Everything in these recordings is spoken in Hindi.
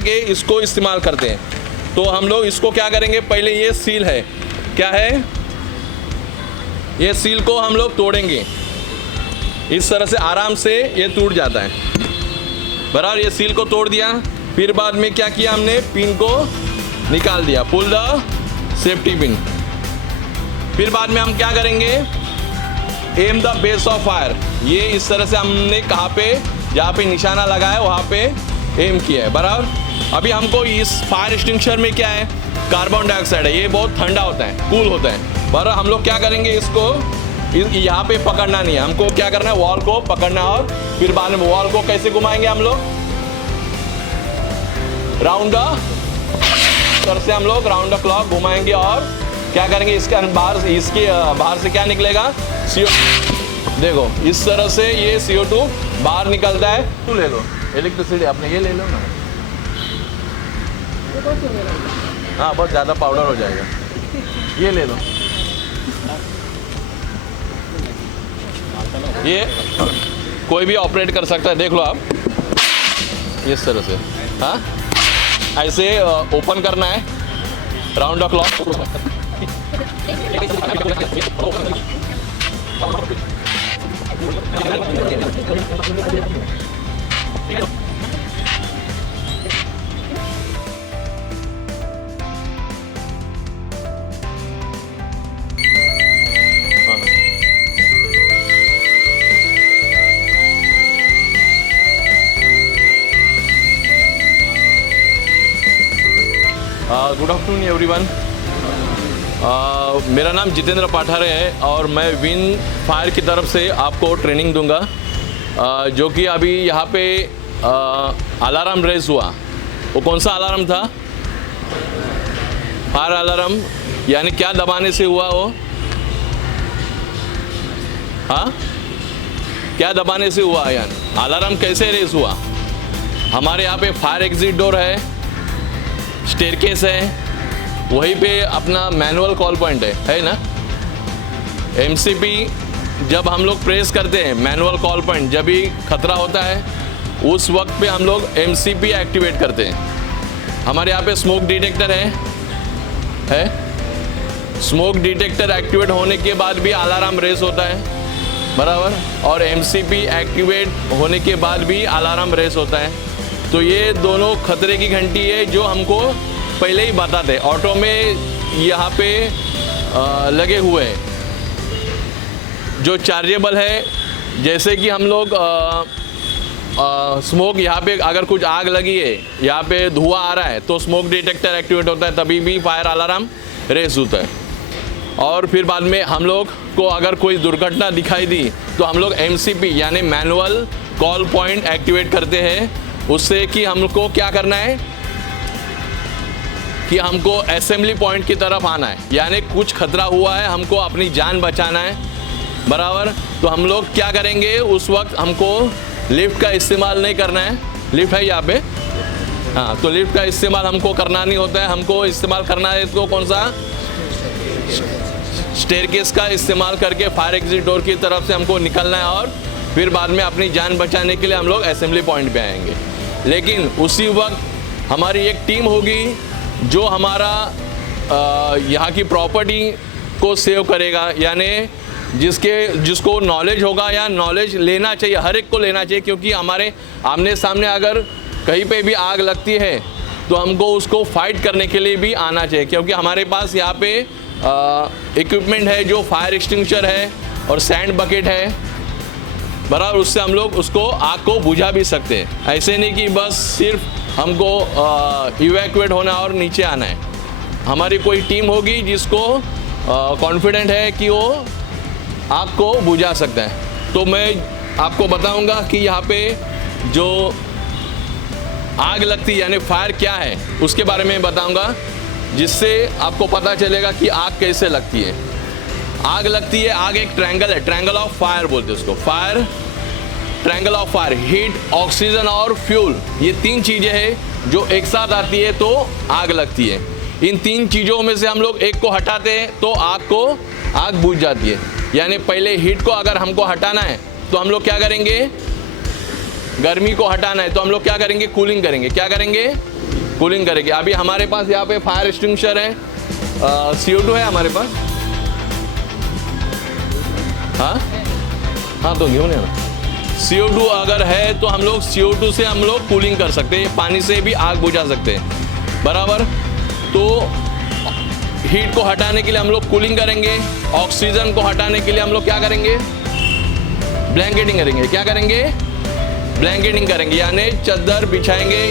के इसको इस्तेमाल करते हैं। तो हम लोग इसको क्या करेंगे, पहले ये सील है, क्या है, ये सील को हम लोग तोड़ेंगे। इस तरह से आराम से ये टूट जाता है, बराबर। ये सील को तोड़ दिया, फिर बाद में क्या किया हमने, पिन को निकाल दिया, पुल द सेफ्टी पिन। फिर बाद में हम क्या करेंगे, M the base of fire. ये इस तरह से हमने कहाँ पे, जहाँ पे निशाना लगा है वहाँ पे एम किया है, बराबर। अभी हमको इस फायर एक्सटिंग्विशर में क्या है, कार्बन डाइऑक्साइड है, ये बहुत ठंडा होता है, कूल होता है, बराबर। हम लोग क्या करेंगे, इसको यहाँ पे पकड़ना नहीं है, हमको क्या करना है, वॉल को पकड़ना है। और फिर बाद में वॉल को कैसे घुमाएंगे हम लोग, राउंड द से हम लोग राउंड द क्लॉक घुमाएंगे। और क्या करेंगे, इसके बाहर से क्या निकलेगा, CO। देखो इस तरह से ये CO2 बाहर निकलता है। तू ले लो इलेक्ट्रिसिटी, अपने ये ले लो ना। हाँ बहुत ज़्यादा पाउडर हो जाएगा, ये ले लो। ये कोई भी ऑपरेट कर सकता है, देख लो आप, इस तरह से। हाँ ऐसे ओपन करना है, round the clock. Good afternoon everyone. मेरा नाम जितेंद्र पाठारे है और मैं विन फायर की तरफ से आपको ट्रेनिंग दूंगा। जो कि अभी यहाँ पे अलार्म रेस हुआ, वो कौन सा अलार्म था, फायर अलार्म, यानी क्या दबाने से हुआ वो, हाँ क्या दबाने से हुआ, यानी अलार्म कैसे रेस हुआ। हमारे यहाँ पे फायर एग्जिट डोर है, स्टेयरकेस है, वहीं पे अपना मैनुअल कॉल पॉइंट है ना। MCP जब हम लोग प्रेस करते हैं मैनुअल कॉल पॉइंट, जब भी खतरा होता है उस वक्त पे हम लोग MCP एक्टिवेट करते हैं। हमारे यहाँ पे स्मोक डिटेक्टर है। स्मोक डिटेक्टर एक्टिवेट होने के बाद भी अलार्म रेस होता है, बराबर। और MCP एक्टिवेट होने के बाद भी अलार्म रेस होता है। तो ये दोनों खतरे की घंटी है जो हमको पहले ही बताते हैं। ऑटो में यहाँ पे लगे हुए हैं जो चार्जेबल है, जैसे कि हम लोग स्मोक, यहाँ पे अगर कुछ आग लगी है, यहाँ पे धुआं आ रहा है तो स्मोक डिटेक्टर एक्टिवेट होता है, तभी भी फायर अलार्म रेस होता है। और फिर बाद में हम लोग को अगर कोई दुर्घटना दिखाई दी तो हम लोग MCP यानी मैनुअल कॉल पॉइंट एक्टिवेट करते हैं। उससे कि हमको क्या करना है कि हमको असेंबली पॉइंट की तरफ आना है, यानी कुछ खतरा हुआ है, हमको अपनी जान बचाना है, बराबर। तो हम लोग क्या करेंगे, उस वक्त हमको लिफ्ट का इस्तेमाल नहीं करना है। लिफ्ट है यहाँ पे, हाँ, तो लिफ्ट का इस्तेमाल हमको करना नहीं होता है। हमको इस्तेमाल करना है इसको कौन सा, स्टेयरकेस का इस्तेमाल करके फायर एग्जिट डोर की तरफ से हमको निकलना है। और फिर बाद में अपनी जान बचाने के लिए हम लोग असेंबली पॉइंट पे आएंगे। लेकिन उसी वक्त हमारी एक टीम होगी जो हमारा यहाँ की प्रॉपर्टी को सेव करेगा, यानी जिसको नॉलेज होगा या नॉलेज लेना चाहिए, हर एक को लेना चाहिए। क्योंकि हमारे आमने सामने अगर कहीं पे भी आग लगती है तो हमको उसको फाइट करने के लिए भी आना चाहिए। क्योंकि हमारे पास यहाँ पे इक्विपमेंट है जो फायर एक्सटिंग्विशर है और सैंड बकेट है, बराबर। उससे हम लोग उसको आग को बुझा भी सकते हैं। ऐसे नहीं कि बस सिर्फ हमको इवैक्यूएट होना और नीचे आना है। हमारी कोई टीम होगी जिसको कॉन्फिडेंट है कि वो आग को बुझा सकता है। तो मैं आपको बताऊंगा कि यहाँ पे जो आग लगती है यानी फायर क्या है उसके बारे में बताऊंगा, जिससे आपको पता चलेगा कि आग कैसे लगती है। आग लगती है, आग एक ट्रायंगल है, ट्रायंगल ऑफ फायर बोलते हैं उसको। Fire, triangle of fire, heat, oxygen और फ्यूल, ये तीन चीजें हैं जो एक साथ आती है तो आग लगती है। इन तीन चीजों में से हम लोग एक को हटाते हैं तो आग बुझ जाती है। यानी पहले हीट को अगर हमको हटाना है तो हम लोग क्या करेंगे, गर्मी को हटाना है तो हम लोग क्या करेंगे, कूलिंग करेंगे। क्या करेंगे, कूलिंग करेगी। अभी हमारे पास यहाँ पे फायर एक्सटिंग्विशर है, CO2 है हमारे पास। हाँ तो घेऊन है ना। CO2 अगर है तो हम लोग CO2 से हम लोग कूलिंग कर सकते हैं, पानी से भी आग बुझा सकते हैं, बराबर। तो हीट को हटाने के लिए हम लोग कूलिंग करेंगे, ऑक्सीजन को हटाने के लिए हम लोग क्या करेंगे, ब्लैंकेटिंग करेंगे। क्या करेंगे, ब्लैंकेटिंग करेंगे, यानी चादर बिछाएंगे।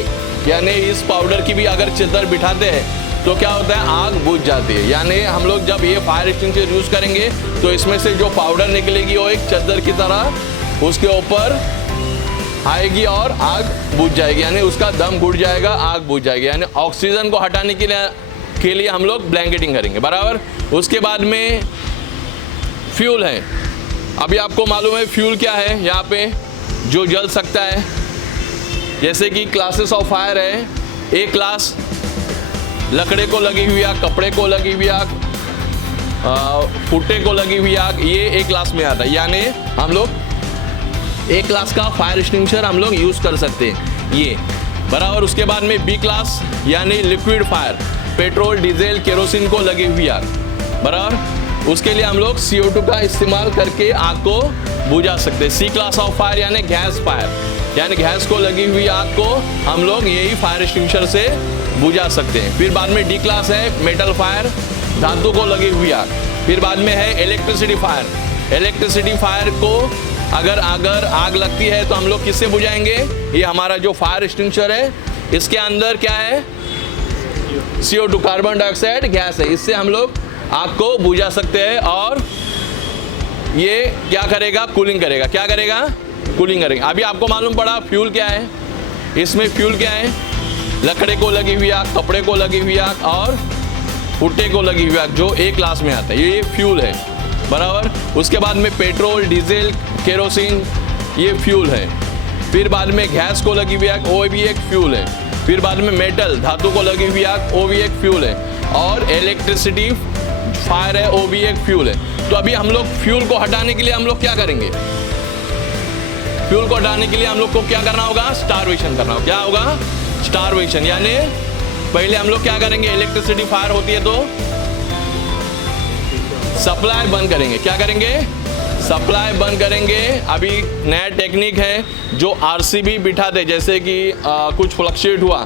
यानी इस पाउडर की भी अगर चादर बिठाते हैं तो क्या होता है, आग बुझ जाती है। यानी हम लोग जब ये फायर एक्सटिंग्विशर यूज करेंगे तो इसमें से जो पाउडर निकलेगी वो एक चादर की तरह उसके ऊपर आएगी और आग बुझ जाएगी, यानी उसका दम घुट जाएगा, आग बुझ जाएगी। यानी ऑक्सीजन को हटाने के लिए हम लोग ब्लैंकेटिंग करेंगे, बराबर। उसके बाद में फ्यूल है। अभी आपको मालूम है फ्यूल क्या है, यहाँ पे जो जल सकता है, जैसे कि क्लासेस ऑफ फायर है। एक क्लास लकड़े को लगी हुई आग, कपड़े को लगी हुई आग, फुट्टे को लगी हुई आग, ये एक क्लास में आता है। यानी हम लोग एक क्लास का फायर एक्सटिंग्विशर हम लोग यूज कर सकते हैं, ये बराबर। उसके बाद में बी क्लास यानी liquid fire, petrol, diesel, kerosene को लगी हुई आग, बराबर। उसके लिए हम लोग CO2 का इस्तेमाल करके आग को बुझा सकते हैं। सी क्लास ऑफ फायर यानी गैस फायर, यानी गैस को लगी हुई आग को हम लोग यही फायर एक्सटिंग्विशर से बुझा सकते हैं। फिर बाद में डी क्लास है मेटल फायर, धातु को लगी हुई आग। फिर बाद में है इलेक्ट्रिसिटी फायर। इलेक्ट्रिसिटी फायर को अगर आग लगती है तो हम लोग किससे बुझाएंगे, ये हमारा जो फायर एक्सटिंग्विशर है इसके अंदर क्या है, CO2 कार्बन डाइऑक्साइड गैस है, इससे हम लोग आग को बुझा सकते हैं। और ये क्या करेगा, कूलिंग करेगा। क्या करेगा, कूलिंग करेगा। अभी आपको मालूम पड़ा फ्यूल क्या है। इसमें फ्यूल क्या है, लकड़े को लगी हुई आग, कपड़े को लगी हुई आग और फुट्टे को लगी हुई आग, जो एक क्लास में आता है, ये फ्यूल है, बराबर। उसके बाद में पेट्रोल, डीजल, केरोसिन, ये फ्यूल है। फिर बाद में गैस को लगी हुई आग, वो भी एक फ्यूल है। फिर बाद में मेटल, धातु को लगी हुई आग, वो भी एक फ्यूल है। और इलेक्ट्रिसिटी फायर है, वो भी एक फ्यूल है। तो अभी हम लोग फ्यूल को हटाने के लिए हम लोग क्या करेंगे, फ्यूल को हटाने के लिए हम लोग को क्या करना होगा, स्टारवेशन करना होगा। क्या होगा, स्टारवेशन। यानी पहले हम लोग क्या करेंगे, इलेक्ट्रिसिटी फायर होती है तो सप्लाई बंद करेंगे। क्या करेंगे, सप्लाई बंद करेंगे। अभी नया टेक्निक है जो RCB बिठा दे, जैसे कि कुछ फ्लक्चुएट हुआ,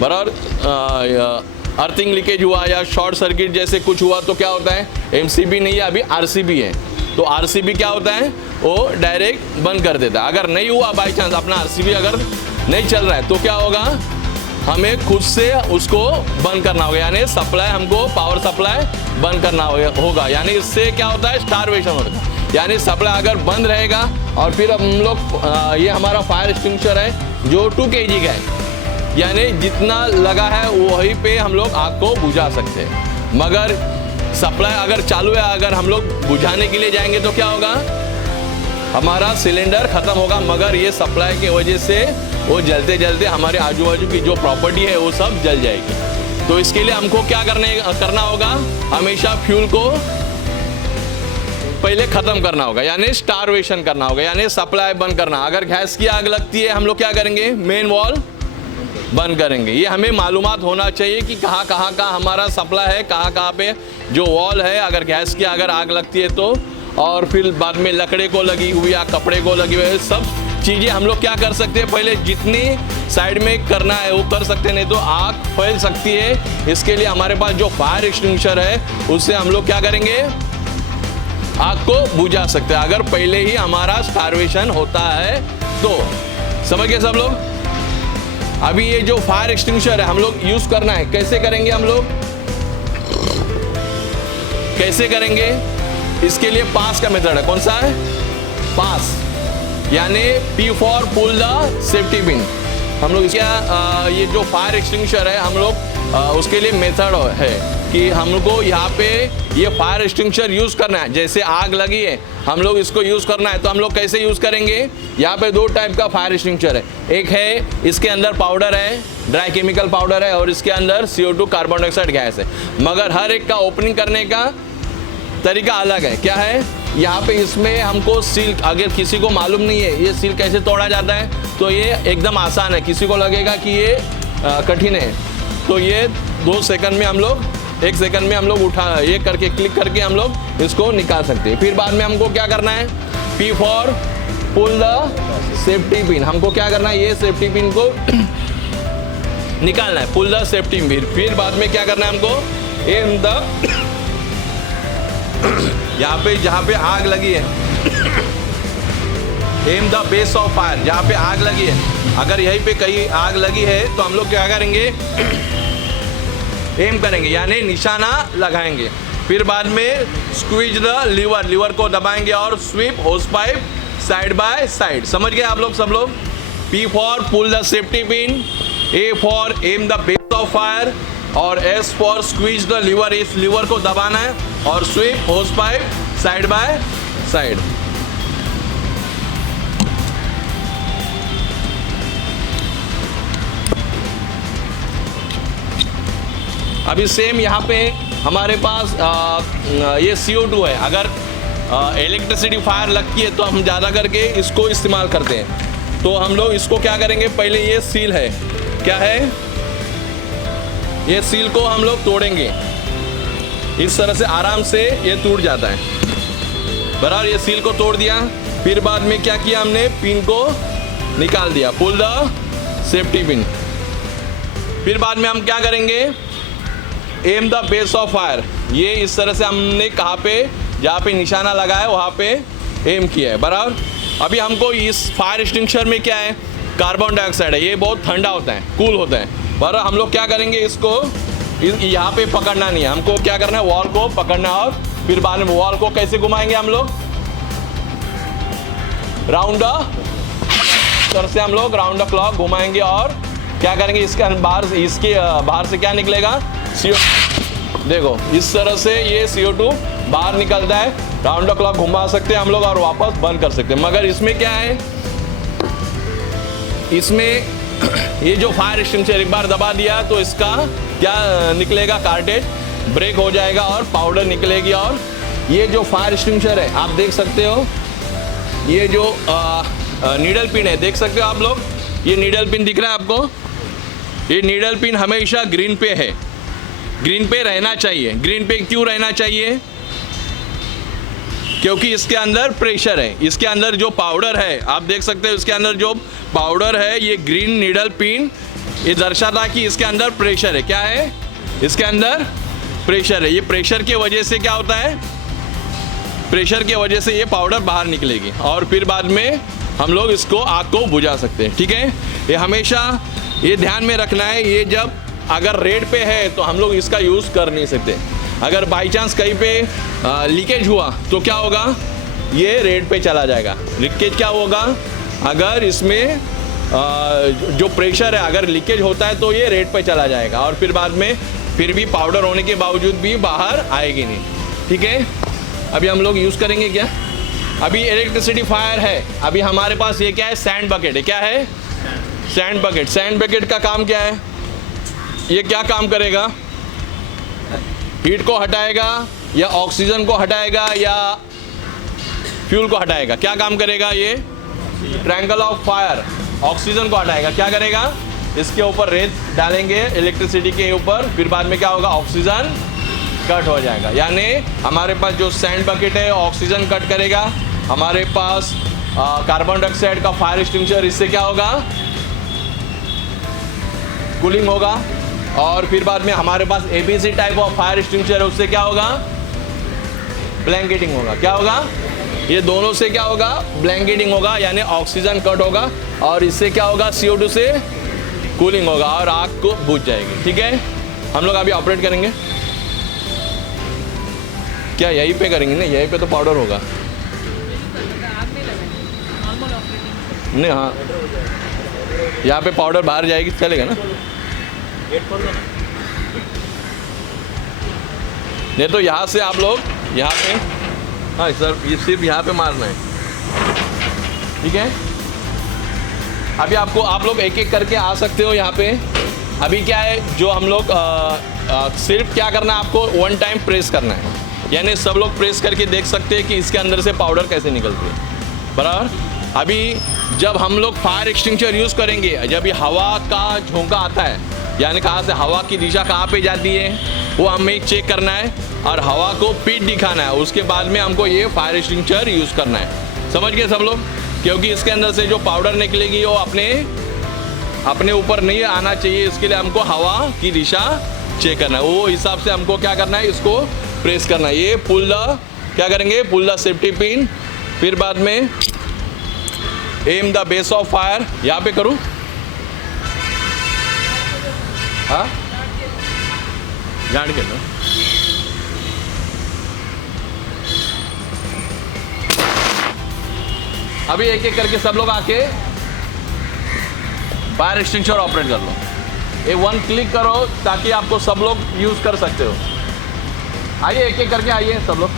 बराबर, अर्थिंग लीकेज हुआ या शॉर्ट सर्किट जैसे कुछ हुआ तो क्या होता है, MCB नहीं है, अभी RCB है। तो RCB क्या होता है, वो डायरेक्ट बंद कर देता है। अगर नहीं हुआ बाई चांस अपना RCB अगर नहीं चल रहा है तो क्या होगा, हमें खुद से उसको बंद करना होगा। यानी सप्लाई, हमको पावर सप्लाई बंद करना होगा। यानी इससे क्या होता है, स्टारवेशन होता है। यानी सप्लाई अगर बंद रहेगा और फिर हम लोग ये हमारा फायर एक्सटिंग्विशर है जो 2 kg का है, यानी जितना लगा है वहीं पे हम लोग आग को बुझा सकते हैं। मगर सप्लाई अगर चालू है, अगर हम लोग बुझाने के लिए जाएंगे तो क्या होगा, हमारा सिलेंडर खत्म होगा। मगर ये सप्लाई की वजह से वो जलते जलते हमारे आजू बाजू की जो प्रॉपर्टी है वो सब जल जाएगी। तो इसके लिए हमको क्या करना होगा, हमेशा फ्यूल को पहले खत्म करना होगा, यानी स्टारवेशन करना होगा, यानी सप्लाई बंद करना। अगर गैस की आग लगती है हम लोग क्या करेंगे, मेन वॉल बंद करेंगे। ये हमें मालूमात होना चाहिए कि कहाँ कहाँ का हमारा सप्लाई है, कहाँ पे जो वॉल है, अगर गैस की अगर आग लगती है तो। और फिर बाद में लकड़े को लगी हुई या कपड़े को लगी हुई, सब चीज़ें हम लोग क्या कर सकते हैं, पहले जितनी साइड में करना है वो कर सकते हैं, नहीं तो आग फैल सकती है। इसके लिए हमारे पास जो फायर एक्सटिंग्विशर है उससे हम लोग क्या करेंगे, आग को बुझा सकते हैं, अगर पहले ही हमारा स्टारवेशन होता है तो। समझ गए सब लोग। अभी ये जो फायर एक्सटिंग्विशर है हम लोग यूज करना है, कैसे करेंगे, हम लोग कैसे करेंगे, इसके लिए पास का मेथड है। कौन सा है, पास, यानी P for pull the safety pin. हम लोग क्या ये जो फायर एक्सटिंग्विशर है हम लोग उसके लिए मेथड है कि हमको यहाँ पे ये फायर एक्सटिंग्विशर यूज करना है। जैसे आग लगी है हम लोग इसको यूज करना है तो हम लोग कैसे यूज करेंगे, यहाँ पे 2 टाइप का फायर एक्सटिंग्विशर है। एक है इसके अंदर पाउडर है, ड्राई केमिकल पाउडर है, और इसके अंदर CO2 कार्बन डाइऑक्साइड गैस है। मगर हर एक का ओपनिंग करने का तरीका अलग है। क्या है, यहाँ पे इसमें हमको सील, अगर किसी को मालूम नहीं है ये सील कैसे तोड़ा जाता है तो ये एकदम आसान है। किसी को लगेगा कि ये कठिन है, तो ये 2 सेकंड में हम लोग 1 सेकंड में हम लोग उठा ये करके क्लिक करके हम लोग इसको निकाल सकते हैं। फिर बाद में हमको क्या करना है, P for pull the safety pin, हमको क्या करना है, ये सेफ्टी पिन को निकालना है, पुल द सेफ्टी पिन। फिर बाद में क्या करना है हमको, एम द यहाँ पे जहाँ पे आग लगी है, M the base of fire, जहाँ पे आग लगी है, अगर यहीं पे कहीं आग लगी है तो हम लोग क्या करेंगे, एम करेंगे यानी निशाना लगाएंगे। फिर बाद में स्क्वीज द लीवर, लीवर को दबाएंगे और sweep hose pipe side by side. समझ गए आप लोग सब लोग। P for pull the safety pin, A for aim the base of fire और S for squeeze the lever, इस लीवर को दबाना है और sweep hose pipe side by side. अभी सेम यहाँ पे हमारे पास ये CO2 है, अगर इलेक्ट्रिसिटी फायर लगती है तो हम ज़्यादा करके इसको इस्तेमाल करते हैं। तो हम लोग इसको क्या करेंगे, पहले ये सील है, क्या है, ये सील को हम लोग तोड़ेंगे, इस तरह से आराम से ये टूट जाता है। बराबर ये सील को तोड़ दिया, फिर बाद में क्या किया हमने, पिन को निकाल दिया, पुल द सेफ्टी पिन। फिर बाद में हम क्या करेंगे, M the base of fire, ये इस तरह से हमने कहाँ पे, जहाँ पे निशाना लगा है वहाँ पे एम किया है। बराबर अभी हमको इस फायर एक्सटिंग्विशर में क्या है, कार्बन डाइऑक्साइड है, ये बहुत ठंडा होता है, कूल होता है। बराबर हम लोग क्या करेंगे, इसको यहाँ पे पकड़ना नहीं है, हमको क्या करना है, वॉल को पकड़ना है। और फिर बाद में वॉल को कैसे घुमाएंगे हम लोग, राउंड द से हम लोग राउंड द क्लॉक घुमाएंगे और क्या करेंगे, इसके बाहर से क्या निकलेगा, CO2। देखो इस तरह से ये CO2 बाहर निकलता है, राउंड द क्लॉक घुमा सकते हैं हम लोग और वापस बंद कर सकते हैं। मगर इसमें क्या है, इसमें ये जो फायर एक्सटिंग्विशर एक बार दबा दिया तो इसका क्या निकलेगा, कार्टेज ब्रेक हो जाएगा और पाउडर निकलेगी। और ये जो फायर एक्सटिंग्विशर है आप देख सकते हो, ये जो नीडल पिन है देख सकते हो आप लोग, ये नीडल पिन दिख रहा है आपको, ये नीडल पिन हमेशा ग्रीन पे है, ग्रीन पे रहना चाहिए। ग्रीन पे क्यों रहना चाहिए, क्योंकि इसके अंदर प्रेशर है, इसके अंदर जो पाउडर है आप देख सकते हो, इसके अंदर जो पाउडर है ये ग्रीन नीडल पिन ये दर्शाता है कि इसके अंदर प्रेशर है। क्या है, इसके अंदर प्रेशर है। ये प्रेशर की वजह से क्या होता है, प्रेशर की वजह से ये पाउडर बाहर निकलेगी और फिर बाद में हम लोग इसको आग को बुझा सकते हैं। ठीक है, ये हमेशा ये ध्यान में रखना है, ये जब अगर रेड पे है तो हम लोग इसका यूज़ कर नहीं सकते। अगर बाई चांस कहीं पे लीकेज हुआ तो क्या होगा, ये रेड पे चला जाएगा। लीकेज क्या होगा, अगर इसमें जो प्रेशर है अगर लीकेज होता है तो ये रेड पे चला जाएगा और फिर बाद में फिर भी पाउडर होने के बावजूद भी बाहर आएगी नहीं। ठीक है, अभी हम लोग यूज़ करेंगे क्या, अभी इलेक्ट्रिसिटी फायर है, अभी हमारे पास ये क्या है, सैंड बकेट है। क्या है, सैंड बकेट। सैंड बकेट का काम क्या है, ये क्या काम करेगा, हीट को हटाएगा या ऑक्सीजन को हटाएगा या फ्यूल को हटाएगा, क्या काम करेगा, ये ट्रायंगल ऑफ फायर ऑक्सीजन को हटाएगा। क्या करेगा, इसके ऊपर रेत डालेंगे इलेक्ट्रिसिटी के ऊपर, फिर बाद में क्या होगा, ऑक्सीजन कट हो जाएगा। यानी हमारे पास जो सैंड बकेट है ऑक्सीजन कट करेगा, हमारे पास कार्बन डाइऑक्साइड का फायर एक्सटिंग्विशर, इससे क्या होगा, कूलिंग होगा। और फिर बाद में हमारे पास ABC type of fire extinguisher है, उससे क्या होगा, ब्लैंकेटिंग होगा। क्या होगा, ये दोनों से क्या होगा, ब्लैंकेटिंग होगा, यानी ऑक्सीजन कट होगा और इससे क्या होगा, CO2 से कूलिंग होगा और आग को बुझ जाएगी। ठीक है, हम लोग अभी ऑपरेट करेंगे, क्या यहीं पे करेंगे ना, यहीं पे तो पाउडर होगा नहीं, हाँ यहाँ पे पाउडर बाहर जाएगी चलेगा ना, नहीं तो यहाँ से आप लोग यहाँ पे, हाँ सर ये सिर्फ यहाँ पे मारना है। ठीक है, अभी आपको आप लोग एक एक करके आ सकते हो यहाँ पे। अभी क्या है, जो हम लोग सिर्फ क्या करना है, आपको वन टाइम प्रेस करना है, यानी सब लोग प्रेस करके देख सकते हैं कि इसके अंदर से पाउडर कैसे निकलती है। बराबर, अभी जब हम लोग फायर एक्सटिंग्विशर यूज़ करेंगे, जब ये हवा का झोंका आता है, यानी कहाँ से हवा की दिशा कहाँ पे जाती है वो हमें चेक करना है और हवा को पीठ दिखाना है। उसके बाद में हमको ये फायर एक्सटिंग्विशर यूज़ करना है। समझ गए सब लोग? क्योंकि इसके अंदर से जो पाउडर निकलेगी वो अपने ऊपर नहीं आना चाहिए, इसके लिए हमको हवा की दिशा चेक करना है। वो हिसाब से हमको क्या करना है, इसको प्रेस करना है। ये पुल द क्या करेंगे, पुल द सेफ्टी पिन। फिर बाद में M the base of fire, यहाँ पे करूँ? हाँ, जान के लो। अभी एक एक करके सब लोग आके फायर एक्सटिंग्विशर ऑपरेट कर लो। ये 1 क्लिक करो ताकि आपको सब लोग यूज कर सकते हो। आइए एक एक करके आइए सब लोग।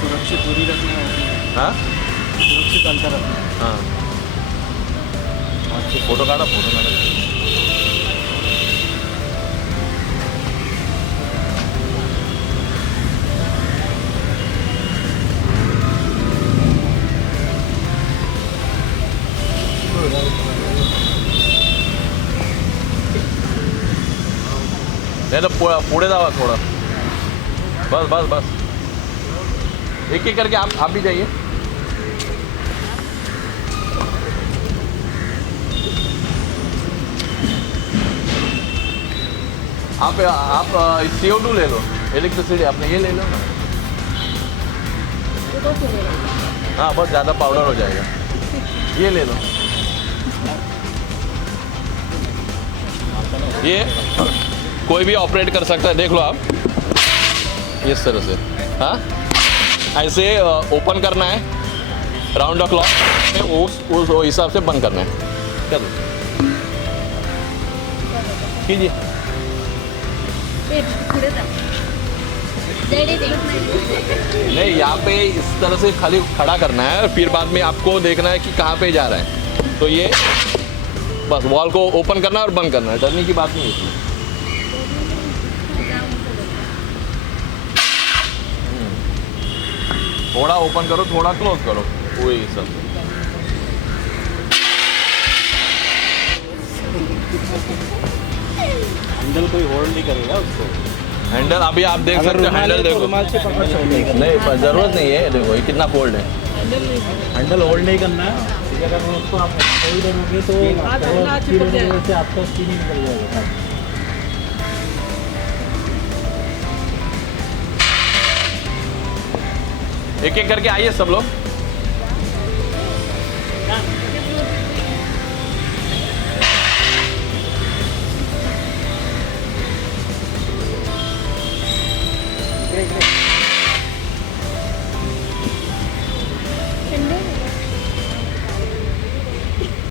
सुरक्षित दूरी रखना है। हाँ, सुरक्षित अंतर रखना है। हाँ, फोटो काटा, फोटो काटा। नहीं तो पुढे जावा थोड़ा, बस बस बस। एक एक करके आप भी जाइए। आप CO2 ले लो, इलेक्ट्रिसिटी आपने ये ले लो ना। हाँ, बहुत ज़्यादा पाउडर हो जाएगा, ये ले लो। ये कोई भी ऑपरेट कर सकता है, देख लो आप इस तरह से। हाँ, ऐसे ओपन करना है राउंड द क्लॉक में, उस हिसाब से बंद करना है। कर दो, कीजिए। नहीं, यहाँ पे इस तरह से खाली खड़ा करना है और फिर बाद में आपको देखना है कि कहाँ पे जा रहा है। तो ये बस वॉल को ओपन करना है और बंद करना है, डरने की बात नहीं है इसमें। थोड़ा ओपन करो, थोड़ा क्लोज करो, वही सब। हैंडल कोई होल्ड नहीं करेगा उसको। हैंडल अभी आप देख सकते हो, हैंडल देखो। रुमाल से पकड़ सकते हैं। नहीं, पर जरूरत नहीं है। देखो ये कितना फोल्ड है। हैंडल होल्ड नहीं करना है। अगर उसको आप होल्ड करोगे तो से आपका स्किन निकल जाएगा। एक एक करके आइए सब लोग। देख